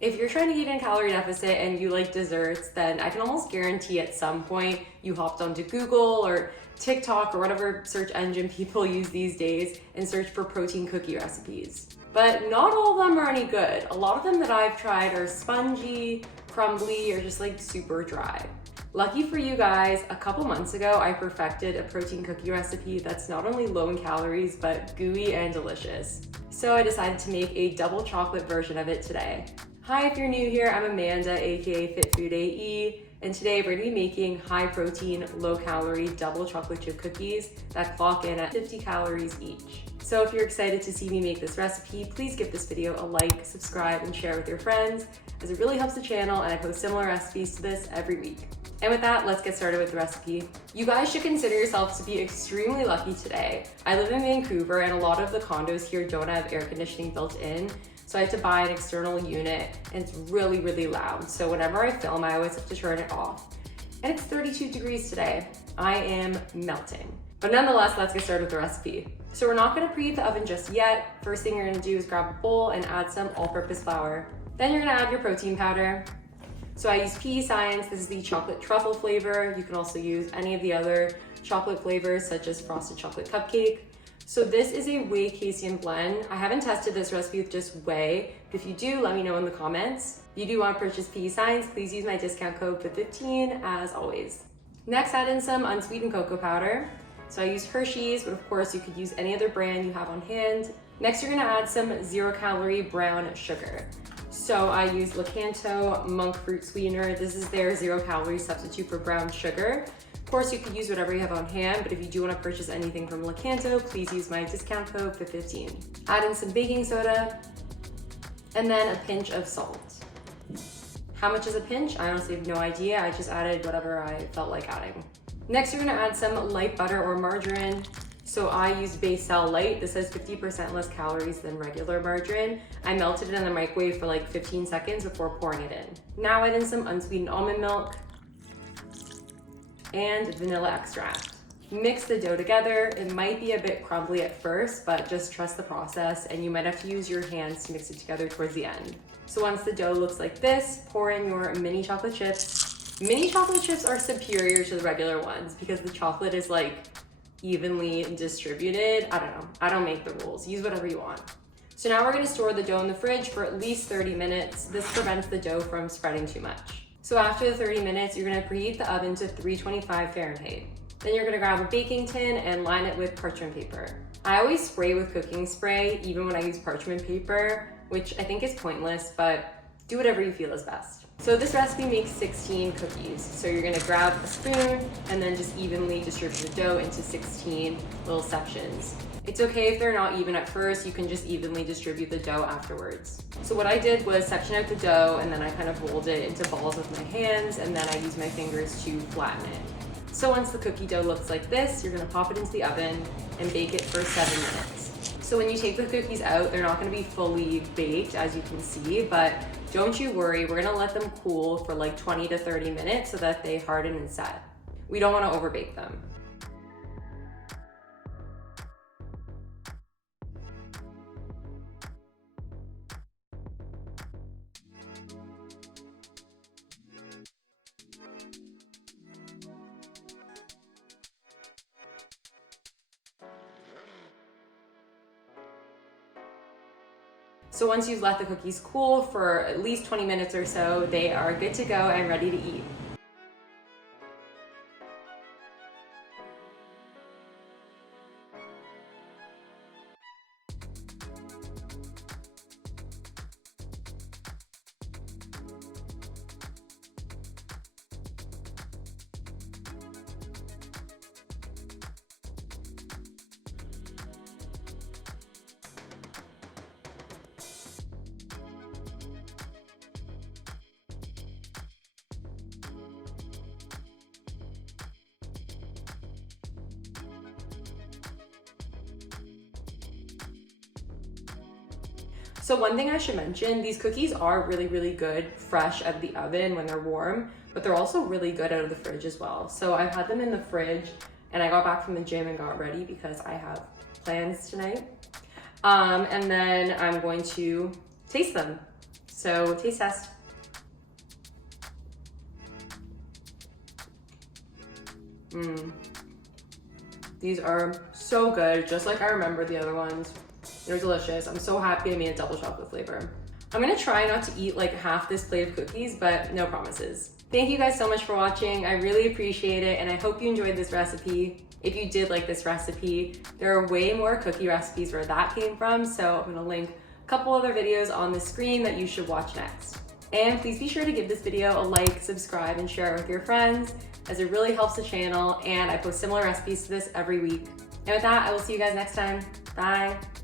If you're trying to eat in a calorie deficit and you like desserts, then I can almost guarantee at some point you hopped onto Google or TikTok or whatever search engine people use these days and searched for protein cookie recipes. But not all of them are any good. A lot of them that I've tried are spongy, crumbly, or just like super dry. Lucky for you guys, a couple months ago, I perfected a protein cookie recipe that's not only low in calories, but gooey and delicious. So I decided to make a double chocolate version of it today. Hi, if you're new here, I'm Amanda, aka Fit Food AE, and today we're gonna be making high protein, low calorie double chocolate chip cookies that clock in at 50 calories each. So if you're excited to see me make this recipe, please give this video a like, subscribe, and share with your friends, as it really helps the channel and I post similar recipes to this every week. And with that, let's get started with the recipe. You guys should consider yourselves to be extremely lucky today. I live in Vancouver and a lot of the condos here don't have air conditioning built in, so I had to buy an external unit and it's really, really loud. So whenever I film, I always have to turn it off. And it's 32 degrees today. I am melting. But nonetheless, let's get started with the recipe. So we're not gonna preheat the oven just yet. First thing you're gonna do is grab a bowl and add some all-purpose flour. Then you're gonna add your protein powder. So I use Pea Science. This is the chocolate truffle flavor. You can also use any of the other chocolate flavors such as frosted chocolate cupcake. So this is a whey casein blend. I haven't tested this recipe with just whey, but if you do, let me know in the comments. If you do want to purchase Pea Science, please use my discount code FIT15 as always. Next, add in some unsweetened cocoa powder. So I use Hershey's, but of course you could use any other brand you have on hand. Next, you're gonna add some 0-calorie brown sugar. So I use Lakanto monk fruit sweetener. This is their 0-calorie substitute for brown sugar. Of course, you could use whatever you have on hand, but if you do want to purchase anything from Lakanto, please use my discount code FIT15. Add in some baking soda, and then a pinch of salt. How much is a pinch? I honestly have no idea. I just added whatever I felt like adding. Next, you're gonna add some light butter or margarine. So I use Baecel Light. This has 50% less calories than regular margarine. I melted it in the microwave for like 15 seconds before pouring it in. Now add in some unsweetened almond milk and vanilla extract. Mix the dough together. It might be a bit crumbly at first, but just trust the process and you might have to use your hands to mix it together towards the end. So once the dough looks like this, pour in your mini chocolate chips. Mini chocolate chips are superior to the regular ones because the chocolate is like evenly distributed. I don't know, I don't make the rules. Use whatever you want. So now we're gonna store the dough in the fridge for at least 30 minutes. This prevents the dough from spreading too much. So after the 30 minutes, you're gonna preheat the oven to 325 Fahrenheit. Then you're gonna grab a baking tin and line it with parchment paper. I always spray with cooking spray, even when I use parchment paper, which I think is pointless, but do whatever you feel is best. So this recipe makes 16 cookies. So you're gonna grab a spoon and then just evenly distribute the dough into 16 little sections. It's okay if they're not even at first, you can just evenly distribute the dough afterwards. So what I did was section out the dough and then I kind of rolled it into balls with my hands and then I used my fingers to flatten it. So once the cookie dough looks like this, you're gonna pop it into the oven and bake it for 7 minutes. So when you take the cookies out, they're not gonna be fully baked as you can see, but don't you worry, we're gonna let them cool for like 20 to 30 minutes so that they harden and set. We don't wanna overbake them. So once you've let the cookies cool for at least 20 minutes or so, they are good to go and ready to eat. So one thing I should mention, these cookies are really, really good fresh out of the oven when they're warm, but they're also really good out of the fridge as well. So I've had them in the fridge and I got back from the gym and got ready because I have plans tonight. And then I'm going to taste them. So taste test. These are so good, just like I remember the other ones. They're delicious. I'm so happy I made a double chocolate flavor. I'm gonna try not to eat like half this plate of cookies, but no promises. Thank you guys so much for watching. I really appreciate it, and I hope you enjoyed this recipe. If you did like this recipe, there are way more cookie recipes where that came from, so I'm gonna link a couple other videos on the screen that you should watch next. And please be sure to give this video a like, subscribe, and share it with your friends, as it really helps the channel, and I post similar recipes to this every week. And with that, I will see you guys next time. Bye.